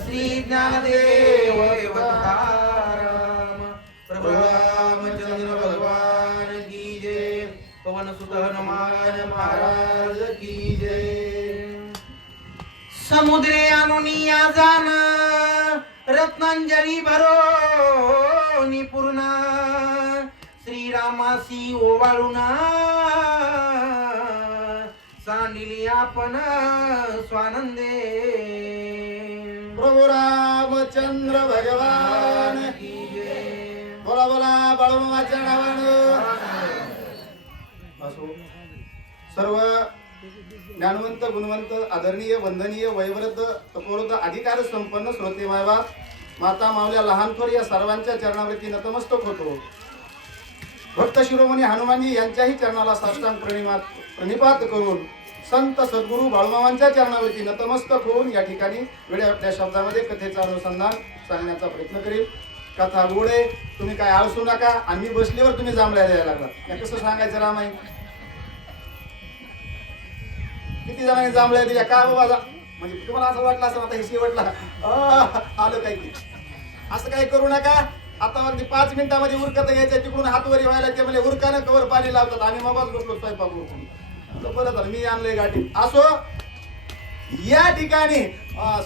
श्री ज्ञानदेव तुकाराम प्रभु रामचंद्र भगवान की जय। पवन सुत हनुमान महाराज की जय। समुद्रे अनुनिया जान रत्नांजली भरो निपूर्णा श्रीरामासी ओवाळुना। सांडिली आपण स्वानंदे। रामचंद्र भगवान। बोला बोला बाळूमाच्या नावानं असो. सर्व ज्ञानवंत गुणवंत आदरणीय वंदनीय वैवृद्ध तपोवृद्ध अधिकार संपन्न श्रोते मायबा माता मावल्या लहानथोर या सर्वांच्या चरणावरती नतमस्तक होतो. भक्त शिरोमणी हनुमानजी यांच्याही चरणाला साष्टांग प्रणिमात प्रणिपात करून संत सद्गुरू बाळूमामांच्या चरणावरती नतमस्तक होऊन या ठिकाणी वेळ्या आपल्या शब्दामध्ये कथेचा अनुसंधान सांगण्याचा प्रयत्न करील कथा गोडे तुम्ही काय आळसू नका आणि मी बसल्यावर तुम्ही जांभळ्या द्यायला लागला. या कसं सांगायचं रामाई किती जणांनी जांभळ्या दिल्या? का बाबा जा- म्हणजे तुम्हाला असं वाटलं असं आता हे शेवटला. आलं काय असं काही करू नका. आता अगदी पाच मिनिटामध्ये उरकत घ्यायचं तिकडून हातवरी व्हायला ते म्हणजे उरकानं कवर पाणी लावतात. आम्ही मग बसलो स्वयंपाक उरकून बरं झालं मी आणलंय गाठी असो या ठिकाणी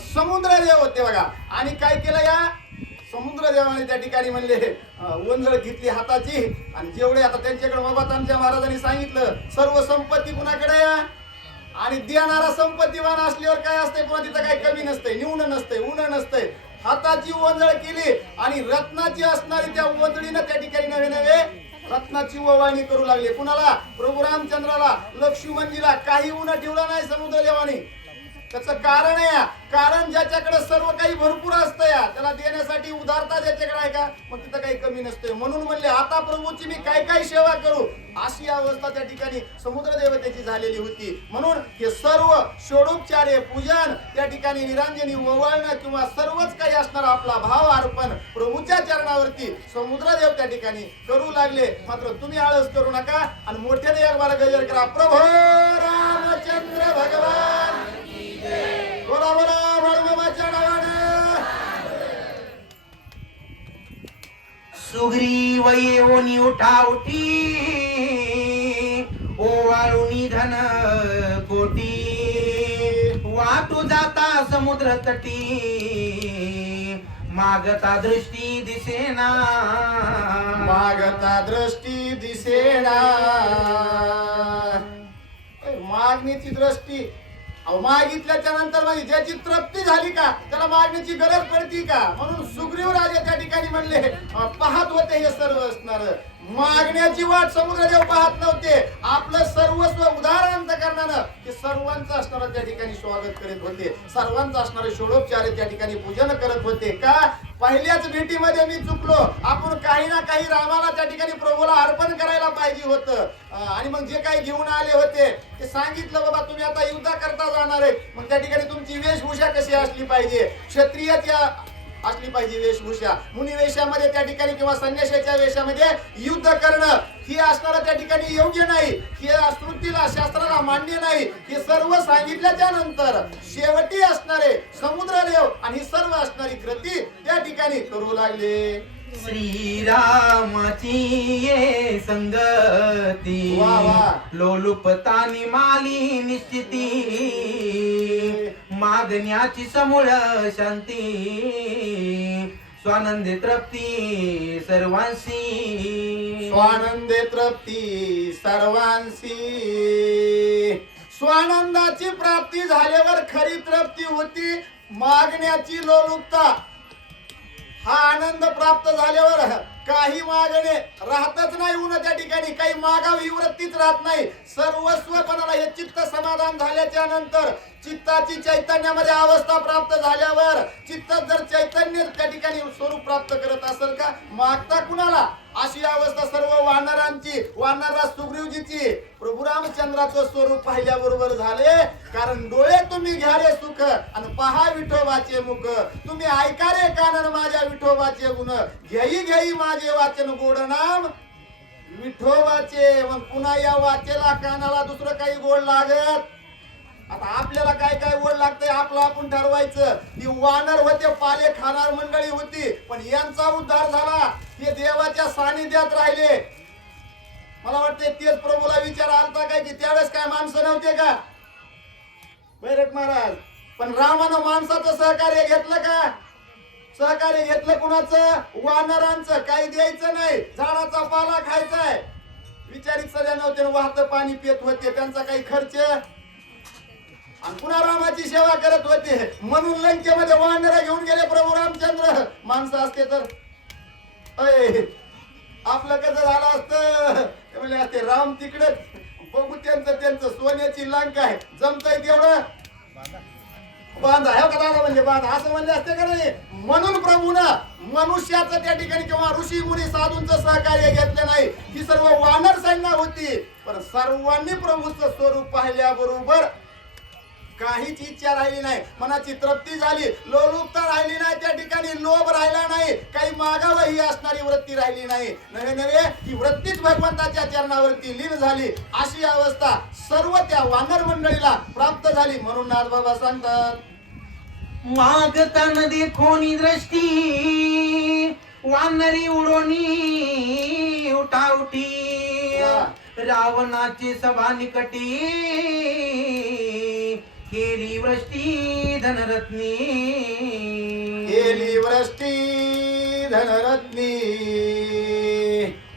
समुद्रदेव समुद्र होते बघा. आणि काय केलं या? समुद्रदेवाने त्या ठिकाणी म्हणले अं, वंजळ घेतली हाताची. आणि जेवढे आता त्यांच्याकडे बाबा त्यांच्या महाराजांनी सांगितलं सर्व संपत्ती कुणाकडे या? आणि देणारा संपत्तीवान असल्यावर काय असते पुन्हा तिथं काही कमी नसते न्यून नसते उन नसते हाताची ओंजळ केली आणि रत्नाची असणारी त्या ओंजळीनं त्या ठिकाणी नवे नवे रत्नाची ओवाळणी करू लागले. कुणाला? प्रभू रामचंद्राला लक्ष्मणजीला काही उन्हा ठेवला नाही समुद्र देवानी. त्याचं कारण आहे या. कारण ज्याच्याकडे सर्व काही भरपूर असतं या त्याला देण्यासाठी उदारता ज्याच्याकडे आहे का मग तिथं काही कमी नसते म्हणून म्हणले आता प्रभूची मी काय काय सेवा करू? अशी अवस्था त्या ठिकाणी समुद्र देवतेची झालेली होती. म्हणून हे सर्व षोडोपचारे पूजन त्या ठिकाणी निरांजनी ओवाळणं किंवा सर्वच काही असणार आपला भाव अर्पण प्रभूच्या चरणावरती समुद्रदेव त्या ठिकाणी करू लागले. मात्र तुम्ही आळस करू नका आणि मोठ्याने एक गजर करा. प्रभो रामचंद्र भगवान! बोला बोला बाळूमामाच्या नावानं सुग्रीव येऊनी उठा उठी. ओवाळूनी धन कोटी. वाटू जाता समुद्र तटी. मागता दृष्टी दिसेना. मागता दृष्टी दिसेना. मागणीची दृष्टी. मागितल्याच्या नंतर म्हणजे ज्याची तृप्ती झाली का? त्याला मागण्याची गरज पडती का? म्हणून सुग्रीव राजा त्या ठिकाणी म्हणले पाहत होते हे सर्व असणार. मागण्याची वाट समुद्रदेव पाहत नव्हते. आपलं सर्वस्व उदाहरण करणारं. ते सर्वांचं असणारं त्या ठिकाणी स्वागत करीत होते. सर्वांचं असणारे षोडोपचार त्या ठिकाणी पूजन करत होते. का? पहिल्याच भेटीमध्ये मी चुकलो. आपण काही ना काही रामाला त्या ठिकाणी प्रभूला अर्पण करायला पाहिजे होतं. आणि मग जे काही घेऊन आले होते ते सांगितलं बाबा तुम्ही आता युद्ध करता जाणार आहे. मग त्या ठिकाणी तुमची वेशभूषा कशी असली पाहिजे? क्षत्रिय त्या असली पाहिजे वेशभूषा. मुनी वेशामध्ये त्या ठिकाणी किंवा संन्याशाच्या वेशामध्ये युद्ध करणं ही असणारं त्या ठिकाणी योग्य नाही. हे श्रुतीला शास्त्राला मान्य नाही. हे सर्व सांगितल्याच्या नंतर शेवटी असणारे समुद्रदेव आणि सर्व असणारी कृती त्या ठिकाणी करू लागले. श्रीरामाची ये संगती. वा, वा. लोलुपतानी माली निश्चिती. मागण्याची समूळ शांती स्वानंदी तृप्ती सर्वांशी. स्वानंदे तृप्ती सर्वांशी. स्वानंदाची प्राप्ती झाल्यावर खरी तृप्ती होती. मागण्याची लोलुपता. हा आनंद प्राप्त झाल्यावर काही मागणे राहतच नाही उन त्या ठिकाणी काही मागावी वृत्तीच राहत नाही. सर्वस्वपणाला हे चित्त समाधान झाल्याच्यानंतर चित्ताची चैतन्यामध्ये अवस्था प्राप्त झाल्यावर चित्त जर चैतन्य त्या ठिकाणी स्वरूप प्राप्त करत असेल का? मागता कुणाला? अशी अवस्था सर्व वानरांची वानरा सुग्रीवजीची. प्रभू रामचंद्राचं स्वरूप पाहिल्याबरोबर झाले. कारण डोळे तुम्ही घ्या रे सुख आणि पहा विठोबाचे मुख. तुम्ही ऐका रे कानन माझ्या विठोबाचे गुण. घेई घेई माझे वाचन गोड नाम. विठोबाचे मग पुन्हा या वाचेला कानाला दुसरं काही गोड लागत? आता आपल्याला काय काय ओढ लागतंय आपलं आपण ठरवायचं. ही वानर होते पाले खाणार मंडळी होती पण यांचा उद्धार झाला. हे देवाच्या सानिध्यात राहिले. मला वाटते तेच प्रभूला विचार आलता काय की त्यावेळेस काय माणसं नव्हते का? बैरक महाराज पण रामानं माणसाचं सहकार्य घेतलं का? सहकार्य घेतलं कुणाचं? वानरांचं. काही द्यायचं नाही. झाडाचा पाला खायचाय. विचारित सगळ्या नव्हते वाहत पाणी पित होते. त्यांचा काही खर्च आणि पुन्हा रामाची सेवा करत होते. म्हणून लंकेमध्ये वानर घेऊन गेले प्रभू रामचंद्र. माणसं असते तर. अय, आपलं कसं झालं असतं? ते म्हणले असते राम तिकडे. बघू त्यांचं त्यांचं सोन्याची लंका आहे. जमतय तेवढं. बांधा. हे का दादा म्हणजे बांधा. असं म्हणले असते का नाही? म्हणून प्रभून मनुष्याचं त्या ठिकाणी किंवा ऋषी मुनी साधूंचं सहकार्य घेतलं नाही. ही सर्व वानर सैन्य होती. पण सर्वांनी प्रभूचं स्वरूप पाहिल्याबरोबर काहीच इच्छा राहिली नाही. मनाची तृप्ती झाली. लोलुपता राहिली नाही त्या ठिकाणी. लोभ राहिला नाही. काही मागावं ही असणारी वृत्ती राहिली नाही. नवे नवे ही वृत्तीच भगवंताच्या चरणावरती लीन झाली. अशी अवस्था सर्व त्या वानर मंडळीला प्राप्त झाली. म्हणून नाथबाबा सांगतात मागताना देखोनी दृष्टी वानरी उडोनी उठावटी. रावणाची सभा निकटी. केली वृष्टी धनरत्नी. केली वृष्टी धनरत्नी.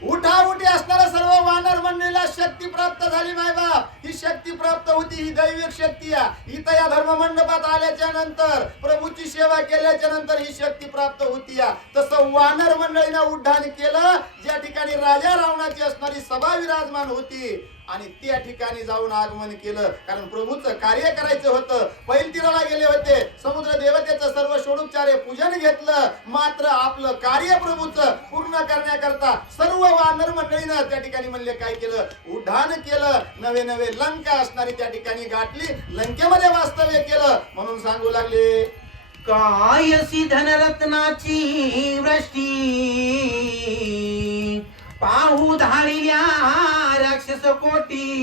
उठा उठी असणाऱ्या सर्व वानर मंडळीला शक्ती प्राप्त झाली माय बाप. ही शक्ती प्राप्त होती ही दैविक शक्ती आहे इथं या धर्म मंडपात आल्याच्यानंतर प्रभूची सेवा केल्याच्यानंतर ही शक्ती प्राप्त होती तसं वानर मंडळीनं उड्डाण केलं ज्या ठिकाणी राजा रावणाची असणारी सभा विराजमान होती. आणि त्या ठिकाणी जाऊन आगमन केलं. कारण प्रभूचं कार्य करायचं होतं. पैल तीराला गेले होते. समुद्र देवतेचं सर्व षोडोपचारे पूजन घेतलं. मात्र आपलं कार्य प्रभूचं पूर्ण करण्याकरता सर्व वानर मंडळीनं त्या ठिकाणी म्हणले काय केलं? उड्डाण केलं. नवे नवे लंका असणारी त्या ठिकाणी गाठली. लंकेमध्ये वास्तव्य केलं. म्हणून सांगू लागले कायसी धनरत्नाची वृष्टी? पाहू धाडिल्या राक्षस कोटी.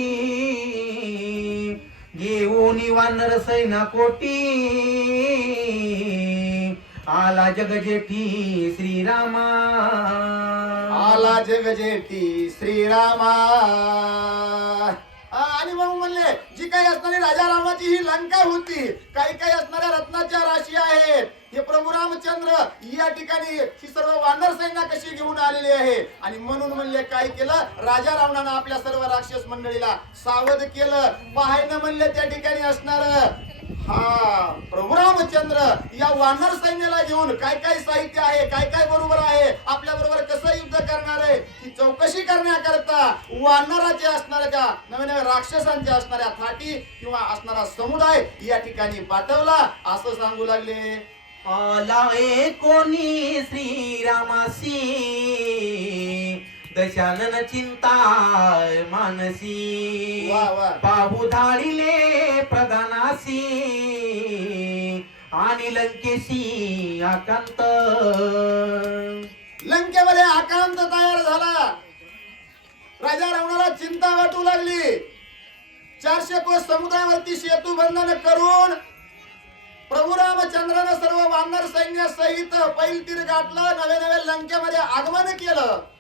घेऊन वानर सैना कोटी. आला जगजेठी श्रीरामा. आला जगजेठी श्रीरामा. काही असणारी राजा रामाची ही लंका होती. काही काही असणाऱ्या रत्नाच्या राशी आहेत. हे प्रभू रामचंद्र या ठिकाणी ही सर्व वानर सेना कशी घेऊन आलेली आहे? आणि म्हणून म्हणले काय केलं? राजा रावणानं आपल्या सर्व राक्षस मंडळीला सावध केलं. पाहायनं म्हणले त्या ठिकाणी असणार हा प्रभू रामचंद्र या वानर सैन्याला घेऊन काय काय साहित्य आहे काय काय बरोबर आहे आपल्या बरोबर कसं युद्ध करणार आहे ही चौकशी करण्याकरता वानराचे असणाऱ्या का नवीन नवीन राक्षसांचे असणाऱ्या थाटी किंवा असणारा समुदाय या ठिकाणी पाठवला असं सांगू लागले. आला कोणी श्रीरामासी दशानन चिंता मानसी. बाबू धाडिले प्रधानासी. आणि लंकेशी आकांत. लंकेमध्ये आकांत तयार झाला. राजा रावणाला चिंता वाटू लागली. चारशे कोस समुद्रावरती सेतू बंधन करून प्रभू रामचंद्रानं सर्व वानर सैन्य सहित पैल तीर गाठलं नवे नवे लंकेमध्ये आगमन केलं.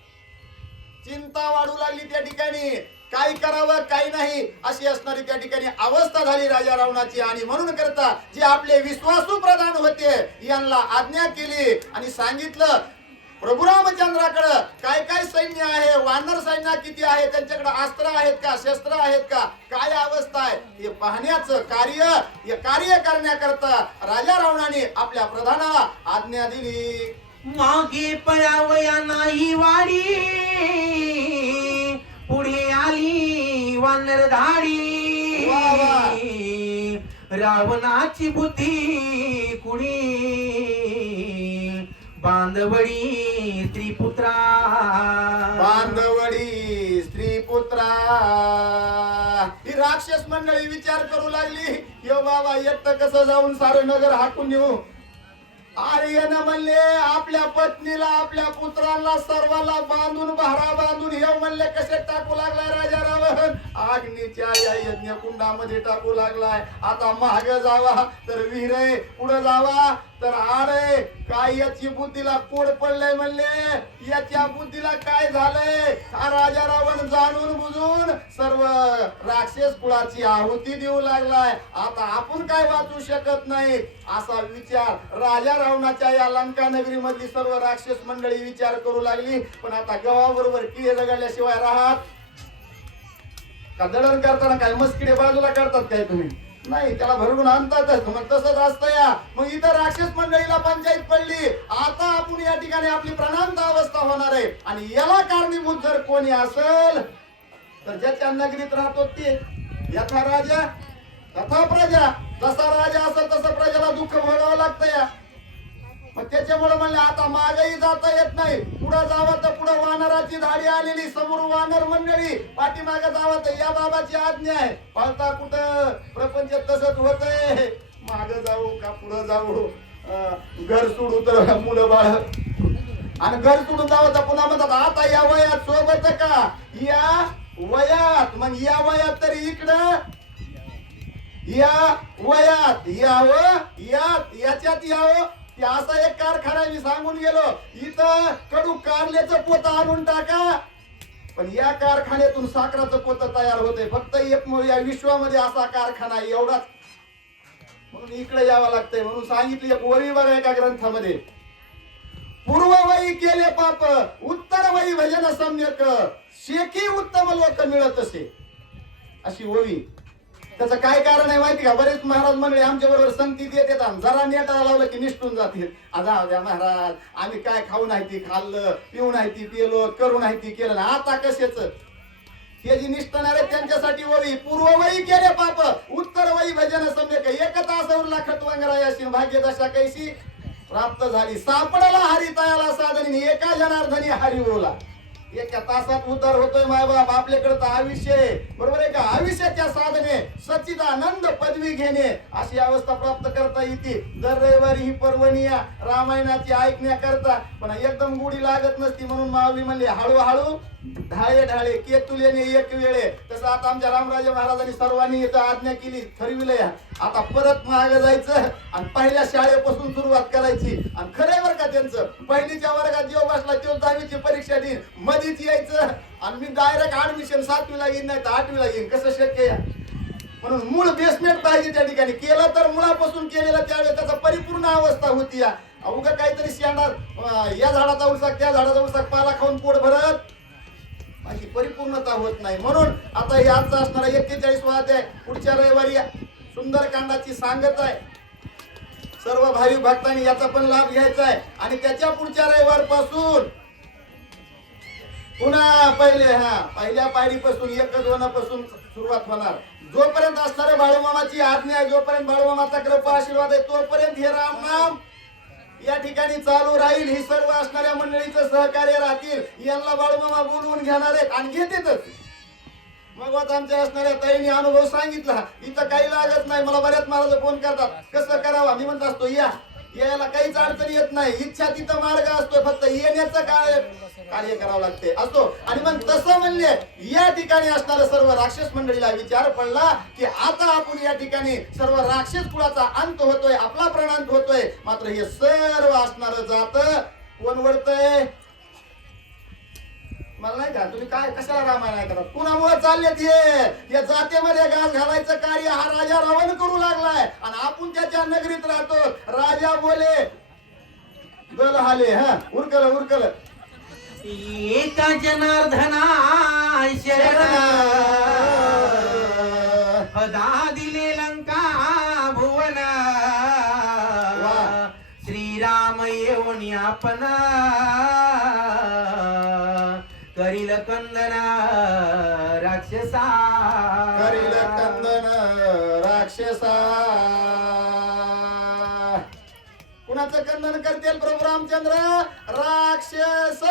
चिंता वाढू लागली त्या ठिकाणी. काय करावं काही नाही अशी असणारी त्या ठिकाणी अवस्था झाली राजा रावणाची. आणि म्हणून करता जे आपले विश्वासू प्रधान होते यांना आज्ञा केली आणि सांगितलं प्रभू रामचंद्राकडं काय काय सैन्य आहे? वानर सैन्य किती आहे? त्यांच्याकडे अस्त्र आहेत का? शस्त्र आहेत का? काय अवस्था आहे? हे पाहण्याचं कार्य हे कार्य करण्याकरता राजा रावणाने आपल्या प्रधानाला आज्ञा दिली. मागे पळावया नाही वाडी. पुढे आली वानर धाडी. रावणाची बुद्धी कुणी? बांधवडी त्रिपुत्रा बांधवडी स्त्री पुत्रा ही राक्षस मंडळी विचार करू लागली. यो बाबा एकटं कसं जाऊन सारं नगर हाकून येऊ आर्यन म्हणले आपल्या पत्नीला आपल्या पुत्रांना सर्वांना बांधून भरावा. हे म्हणले कसे टाकू लागलाय राजा रावण? आग्नीच्या या यज्ञ कुंडामध्ये टाकू लागलाय. आता माग जावा तर विहिरे पुढे जावा तर आडे. काय याची बुद्धीला कोड पडलंय म्हणले? याच्या बुद्धीला काय झालंय? हा राजा रावण जाणून बुजून सर्व राक्षस कुळाची आहुती देऊ लागलाय. आता आपण काय वाचू शकत नाही? असा विचार राजा रावणाच्या या लंका नगरीमधली सर्व राक्षस मंडळी विचार करू लागली. पण आता गव्हाबरोबर किडे रगडल्याशिवाय राहत. का दळण करताना काय मस्किडे बाजूला करतात काय तुम्ही? नाही त्याला भरडून आणतातच. मग तसंच असतं या. मग इथं राक्षस मंडळीला पंचायत पडली. आता आपण या ठिकाणी आपली प्रणांत अवस्था होणार आहे. आणि याला कारणीभूत जर कोणी असेल तर ज्याच्या नगरीत राहतो ते यथा राजा तथा प्रजा. जसा राजा असेल तसं प्रजेला दुःख भोगावं लागतं या. त्याच्यामुळे म्हणले आता मागही जाता येत नाही. पुढे जावं तर पुढे वानराची धाडी आलेली समोर वानर मंडळी. पाठीमाग जावं तर या बाबाची आज्ञा आहे. पाळता कुठं? प्रपंच तसंच होतंय. माग जाऊ का पुढं जाऊ? घर सोडू तर मुलं बाळ. आणि घर सोडून जावं तर पुन्हा म्हणतात आता या वयात सोबत का? या वयात. मग या वयात तरी इकडं. या वयात यावं यात याच्यात यावं. ते असा एक कारखाना मी सांगून गेलो. इथं कडू कारल्याचं पोत आणून टाका. पण या कारखान्यातून साखराचं पोत तयार होते फक्त एक या विश्वामध्ये असा कारखाना एवढाच. म्हणून इकडे यावं लागतंय. म्हणून सांगितली एक बघा एका ग्रंथामध्ये. पूर्ववयी केले पाप उत्तरवयी भजन सम्यक. शेकी उत्तम लोक मिळत असे. अशी ओवी त्याचं काय कारण आहे माहिती का? बरेच महाराज मंडळी आमच्या बरोबर संगतीत येतात जरा नेटाला लावलं की निष्ठून जातील. आता द्या महाराज आम्ही काय खाऊ नाही ती खाल्लं पिऊ नाही ती पिलो करू नाही ती केलं आता कशाच? हे जी निष्ठणार आहे त्यांच्यासाठी वरी पूर्ववयी केले पाप. उत्तर वयी भजन सम्यक एकच असं लाखत वंगराय अशी भाग्य दशा कैशी प्राप्त झाली. सापडला हरितायाला साधनी एका जनार्दनी हरी बोला एका तासात उद्धार होतोय माय बाप. आपल्याकडे तर आयुष्य आहे. बरोबर आहे का? आयुष्याच्या साधने सच्चिदानंद पदवी घेणे अशी अवस्था प्राप्त करता येते. दर रविवारी ही पर्वणी रामायणाची ऐकण्याकरता पण एकदम गुढी लागत नसती म्हणून माऊली म्हणली हळूहळू ढाळे ढाळे केतुलेने एक वेळे. तसं आता आमच्या रामराजे महाराजांनी सर्वांनी इथं आज्ञा केली ठरविलंय. आता परत महाग जायचं आणि पहिल्या शाळेपासून सुरुवात करायची. आणि खरंय बरं का त्यांचं. पहिलीच्या वर्गात जेव्हा बसला तेव्हा दहावीची परीक्षा देईन. मधीच यायचं. आणि मी डायरेक्ट ऍडमिशन सातवीला घेईन नाही तर आठवीला घेईन कसं शक्य आहे? म्हणून मूळ बेसमेंट पाहिजे त्या ठिकाणी. केलं तर मुळापासून केलेलं त्यावेळेस त्याचा परिपूर्ण अवस्था होती या. अवघं काहीतरी शेंडा या झाडाचा उलसाक त्या झाडाचा उलसाक पाला खाऊन पोट भरत. माझी परिपूर्णता होत नाही. म्हणून आता हे आजचा असणारा एक्केचाळीस वाद्य आहे. पुढच्या रविवारी सुंदरकांडाची सांगत आहे. सर्व भावी भक्तांनी याचा पण लाभ घ्यायचा आहे. आणि त्याच्या पुढच्या रविवारपासून पुन्हा पहिले हा पहिल्या पायरीपासून एक पासून सुरुवात होणार. जोपर्यंत असणाऱ्या बाळूमामाची आज्ञा आहे जोपर्यंत बाळूमामाचा कृपा आशीर्वाद आहे तोपर्यंत हे रामनाम या ठिकाणी चालू राहील. ही सर्व असणाऱ्या मंडळीचं सहकार्य राहतील. यांना बाळूमामा बोलवून घेणार आहेत आणि घेतेतच मग आमच्या असणाऱ्या ताईने अनुभव सांगितला. इथं काही लागत नाही. मला बऱ्याच महाराज फोन करतात. कसं करावं? मी म्हणत असतो या. यायला काहीच अडचण येत नाही. इच्छा तिथं मार्ग असतो फक्त येण्याचं कार्य कार्य करावं लागते. असतो. आणि मग तसं म्हणले या ठिकाणी असणाऱ्या सर्व राक्षस मंडळीला विचार पडला की आता आपण या ठिकाणी सर्व राक्षस कुळाचा अंत होतोय आपला प्राणांत होतोय. मात्र हे सर्व असणार जात कोण वळतय? मला नाही का तुम्ही काय कशाला रामायण ऐकतात? कुणामुळे चाललेत हे? या जातेमध्ये घास घालायचं कार्य हा राजा रावण करू लागलाय. आणि आपण त्याच्या नगरीत राहतो. राजा बोले दल हाले हा? उरकल उरकल. एका जनार्दना शरण. दिले लंका भुवन. वा. श्रीराम येऊन आपण करील कंदना राक्षसा. करील कंदन राक्षसा. कुणाचं कंदन करतील प्रभू रामचंद्र? राक्षस.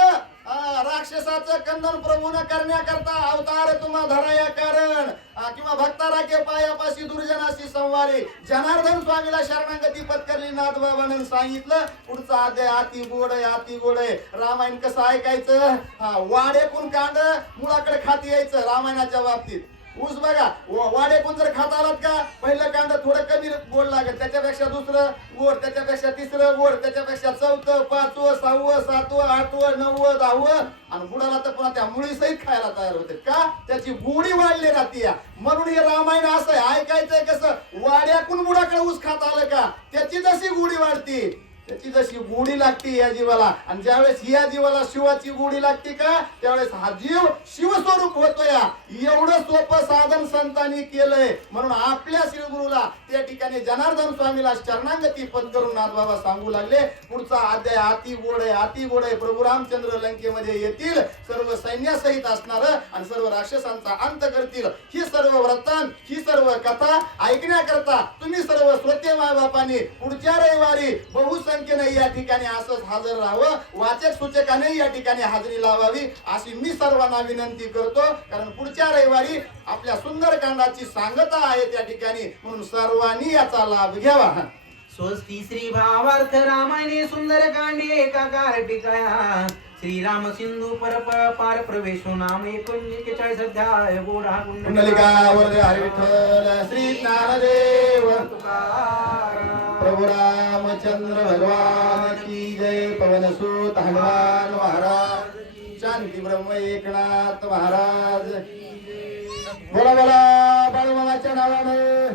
राक्षसाचं कंदन प्रभू न करण्याकरता अवतार तुम्हा धराया कारण. किंवा भक्ताराखे पायापाशी दुर्जनाशी संवारी. जनार्दन स्वामीला शरणागती पत्करली नाथ बाबानं सांगितलं पुढचा अध्याय आती गोड आहे आती गोड आहे. रामायण कसं ऐकायचं? हा वाडेकून कांड मुळाकडे खाती यायचं रामायणाच्या बाबतीत. ऊस बघा व- वाडेकून जर खात आलात का पहिलं कांदा थोडं कमी गोड लागेल त्याच्यापेक्षा दुसरं गोड त्याच्यापेक्षा तिसरं गोड त्याच्यापेक्षा चौथं पाचवं सहावं सातवं आठवं नववं दहावं आणि बुडाला तर पुन्हा त्या मुळीसहित खायला तयार होते. का? त्याची गोडी वाढली राहते म्हणून हे रामायण असं आहे ऐकायचंय कसं? वाड्याकून बुडाकडे ऊस खात आलं का त्याची जशी गोडी वाढती त्याची जशी गोडी लागते या जीवाला आणि ज्यावेळेस या जीवाला शिवाची गोडी लागते का त्यावेळेस हा जीव शिवस्वरूप होतो या एवढं सोपं साधन संतांनी केलंय. म्हणून आपल्या श्रीगुरुला त्या ठिकाणी जनार्दन स्वामीला शरणागती पद करून नाथबाबा सांगू लागले. पुढचा अध्याय अति गोड आहे अति गोड आहे प्रभू रामचंद्र लंकेमध्ये येतील. सर्व सैन्यासहित असणार आणि सर्व राक्षसांचा अंत करतील. ही सर्व व्रतान ही सर्व कथा ऐकण्याकरता तुम्ही सर्व श्रोते मायबापांनी पुढच्या रविवारी बहुसंख्येने या ठिकाणी असंच हजर राहावं. वाचक सूचकाने या ठिकाणी हजेरी लावावी अशी मी सर्वांना विनंती करतो. कारण पुढच्या रविवारी आपल्या सुंदरकांडाची सांगता आहे त्या ठिकाणी. म्हणून सर्वांनी याचा लाभ घ्यावा. स्वस्ती श्री भावार्थ रामायणे सुंदर कांडे एकाकार टिकाया. श्रीराम सिंधू पर पार प्रवेशो नाम एकोणचाळीस अध्याय गोडा कुंडलिका वरदे हरी विठ्ठल श्री ज्ञानदेव तुकाराम. प्रभु रामचंद्र भगवान की जय पवन सुत हनुमान महाराज शांती ब्रह्म एकनाथ महाराज. बोला बोला बाळूमामाच्या नावाने.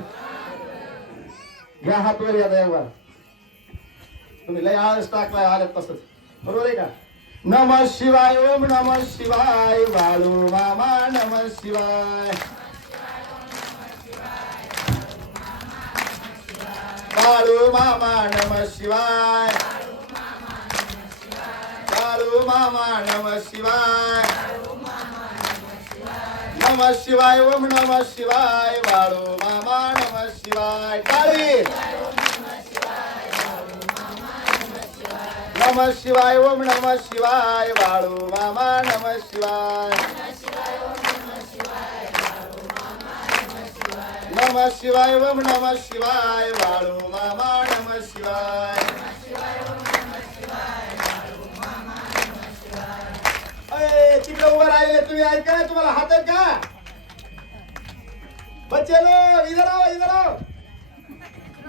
घ्या हात वर या दयावर. तुम्ही लय आळस टाकलाय आल्यात तसंच. बरोबर आहे का? नम शिवाय ओम नम शिवाय बाळू मामा नम शिवाय. बाळू मामा नम शिवाय बाळू मामा नम शिवाय नम शिवाय ओम नम शिवाय बाळू मामा नम शिवाय काळी नम शिवाय ओम नम शिवाय बाळू मामा नम शिवाय नम शिवाय ओम नम शिवाय वाळू मामा नम शिवाय. अय, तिकडे उभं राहिले तुम्ही ऐकाय तुम्हाला हातात का? बच्चे इधर आओ इधर आओ.